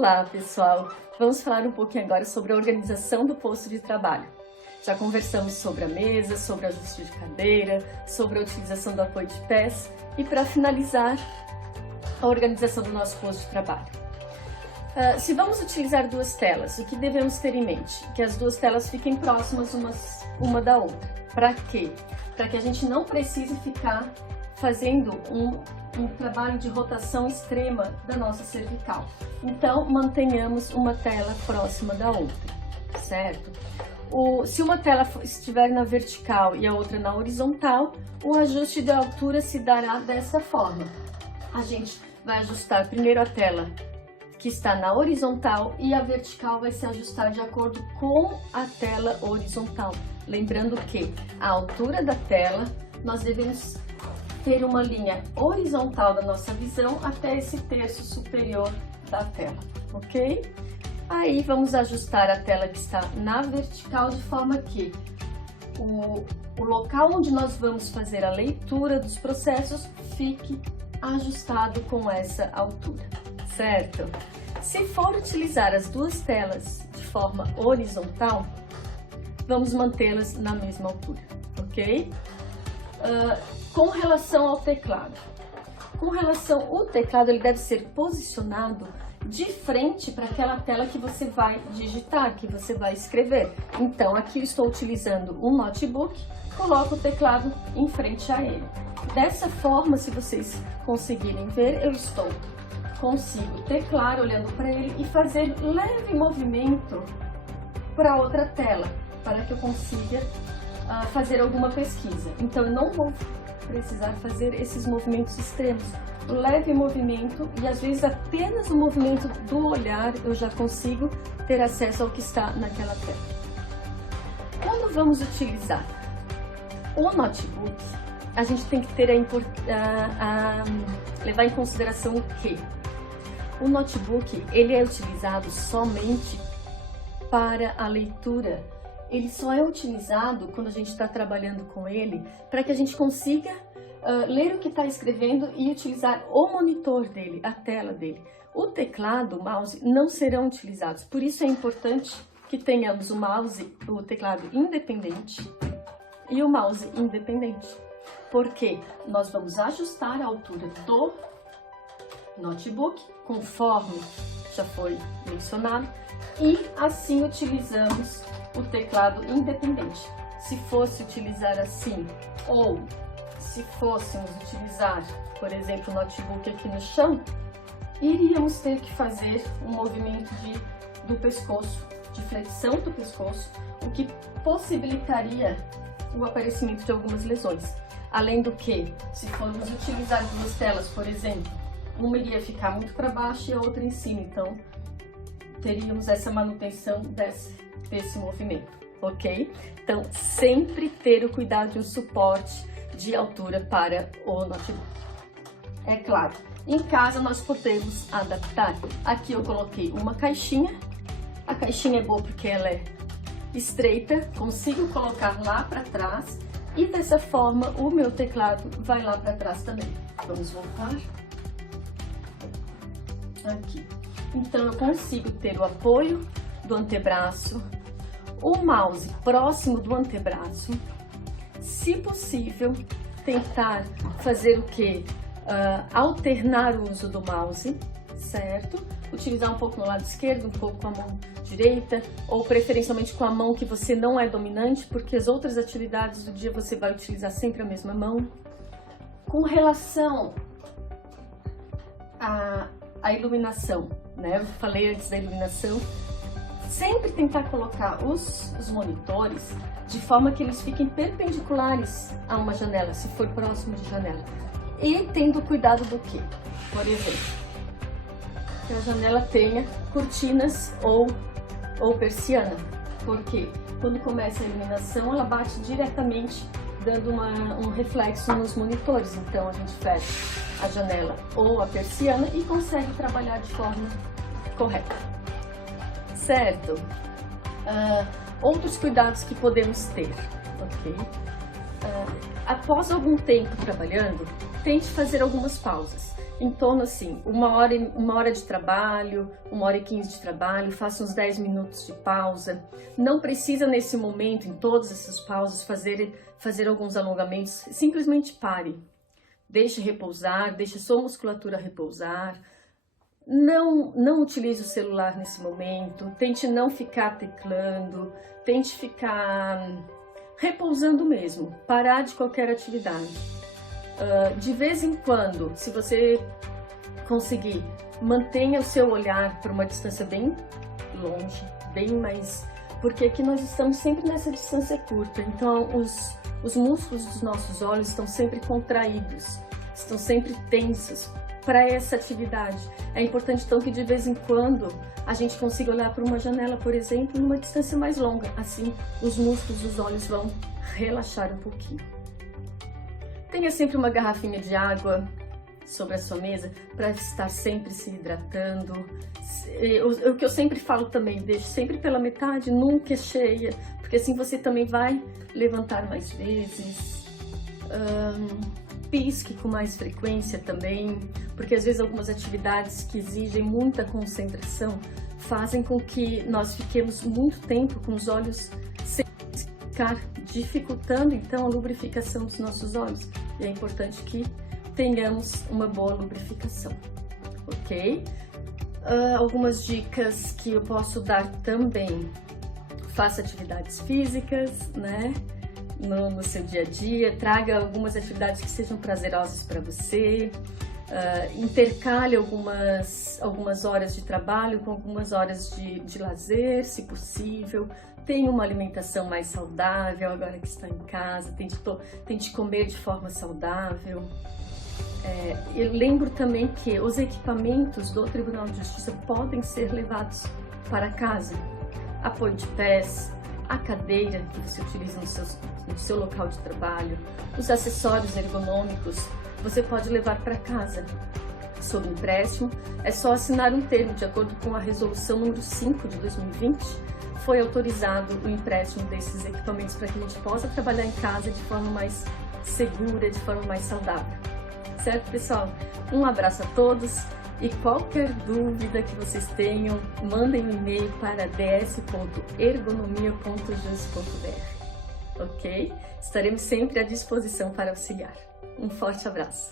Olá, pessoal! Vamos falar um pouquinho agora sobre a organização do posto de trabalho. Já conversamos sobre a mesa, sobre ajuste de cadeira, sobre a utilização do apoio de pés e, para finalizar, a organização do nosso posto de trabalho. Se vamos utilizar duas telas, o que devemos ter em mente? Que as duas telas fiquem próximas uma da outra. Para quê? Para que a gente não precise ficar fazendo um trabalho de rotação extrema da nossa cervical. Então, mantenhamos uma tela próxima da outra, certo? Se uma tela estiver na vertical e a outra na horizontal, o ajuste de altura se dará dessa forma. A gente vai ajustar primeiro a tela que está na horizontal e a vertical vai se ajustar de acordo com a tela horizontal. Lembrando que a altura da tela, nós devemos ter uma linha horizontal da nossa visão até esse terço superior da tela, ok? Aí vamos ajustar a tela que está na vertical de forma que o local onde nós vamos fazer a leitura dos processos fique ajustado com essa altura, certo? Se for utilizar as duas telas de forma horizontal, vamos mantê-las na mesma altura, ok? Com relação ao teclado. O teclado ele deve ser posicionado de frente para aquela tela que você vai digitar, que você vai escrever. Então, aqui eu estou utilizando um notebook, coloco o teclado em frente a ele. Dessa forma, se vocês conseguirem ver, eu consigo teclar olhando para ele e fazer leve movimento para outra tela, para que eu consiga fazer alguma pesquisa. Então, eu não vou precisar fazer esses movimentos extremos. O leve movimento e às vezes apenas o movimento do olhar eu já consigo ter acesso ao que está naquela tela. Quando vamos utilizar o notebook, a gente tem que ter levar em consideração o que? O notebook ele é utilizado somente para a leitura. Ele só é utilizado quando a gente está trabalhando com ele para que a gente consiga ler o que está escrevendo e utilizar o monitor dele, a tela dele. O teclado, o mouse não serão utilizados, por isso é importante que tenhamos o teclado independente e o mouse independente, porque nós vamos ajustar a altura do notebook, conforme já foi mencionado, e assim utilizamos o teclado independente. Se fosse utilizar assim, ou se fôssemos utilizar, por exemplo, o notebook aqui no chão, iríamos ter que fazer um movimento do pescoço, de flexão do pescoço, o que possibilitaria o aparecimento de algumas lesões. Além do que, se formos utilizar duas telas, por exemplo, uma iria ficar muito para baixo e a outra em cima, então teríamos essa manutenção desse movimento, ok? Então, sempre ter o cuidado de um suporte de altura para o notebook. É claro, em casa nós podemos adaptar. Aqui eu coloquei uma caixinha. A caixinha é boa porque ela é estreita, consigo colocar lá para trás e dessa forma o meu teclado vai lá para trás também. Vamos voltar. Aqui. Então eu consigo ter o apoio do antebraço, o mouse próximo do antebraço, se possível tentar fazer o que? Alternar o uso do mouse, certo? Utilizar um pouco no lado esquerdo, um pouco com a mão direita, ou preferencialmente com a mão que você não é dominante, porque as outras atividades do dia você vai utilizar sempre a mesma mão. Com relação à iluminação, né? Eu falei antes da iluminação, sempre tentar colocar os monitores de forma que eles fiquem perpendiculares a uma janela, se for próximo de janela. E tendo cuidado do que? Por exemplo, que a janela tenha cortinas ou persiana, porque quando começa a iluminação ela bate diretamente dando um reflexo nos monitores, então a gente fecha a janela ou a persiana e consegue trabalhar de forma correta, certo? Outros cuidados que podemos ter, ok? Após algum tempo trabalhando, tente fazer algumas pausas. Em torno assim, uma hora de trabalho, 1h15 de trabalho, faça uns 10 minutos de pausa. Não precisa nesse momento, em todas essas pausas, fazer alguns alongamentos, simplesmente pare. Deixe repousar, deixe a sua musculatura repousar. Não utilize o celular nesse momento, tente não ficar teclando, tente ficar repousando mesmo, parar de qualquer atividade. De vez em quando, se você conseguir, mantenha o seu olhar para uma distância bem longe, bem mais... Porque aqui nós estamos sempre nessa distância curta, então os músculos dos nossos olhos estão sempre contraídos, estão sempre tensos para essa atividade. É importante então que de vez em quando a gente consiga olhar para uma janela, por exemplo, numa distância mais longa, assim os músculos dos olhos vão relaxar um pouquinho. Tenha sempre uma garrafinha de água sobre a sua mesa para estar sempre se hidratando. O que eu sempre falo também, deixe sempre pela metade, nunca é cheia, porque assim você também vai levantar mais vezes. Pisque com mais frequência também, porque às vezes algumas atividades que exigem muita concentração fazem com que nós fiquemos muito tempo com os olhos sem ficar, dificultando então a lubrificação dos nossos olhos. E é importante que tenhamos uma boa lubrificação, ok? Algumas dicas que eu posso dar também: faça atividades físicas, né? No seu dia a dia, traga algumas atividades que sejam prazerosas para você, intercale algumas horas de trabalho com algumas horas de lazer, se possível. Tenha uma alimentação mais saudável agora que está em casa, tente comer de forma saudável. Eu lembro também que os equipamentos do Tribunal de Justiça podem ser levados para casa. Apoio de pés, a cadeira que você utiliza no seu local de trabalho, os acessórios ergonômicos, você pode levar para casa. Sob empréstimo, é só assinar um termo. De acordo com a resolução número 5 de 2020, foi autorizado o empréstimo desses equipamentos para que a gente possa trabalhar em casa de forma mais segura, de forma mais saudável. Certo, pessoal? Um abraço a todos e qualquer dúvida que vocês tenham, mandem um e-mail para ds.ergonomia.jus.br, ok? Estaremos sempre à disposição para auxiliar. Um forte abraço!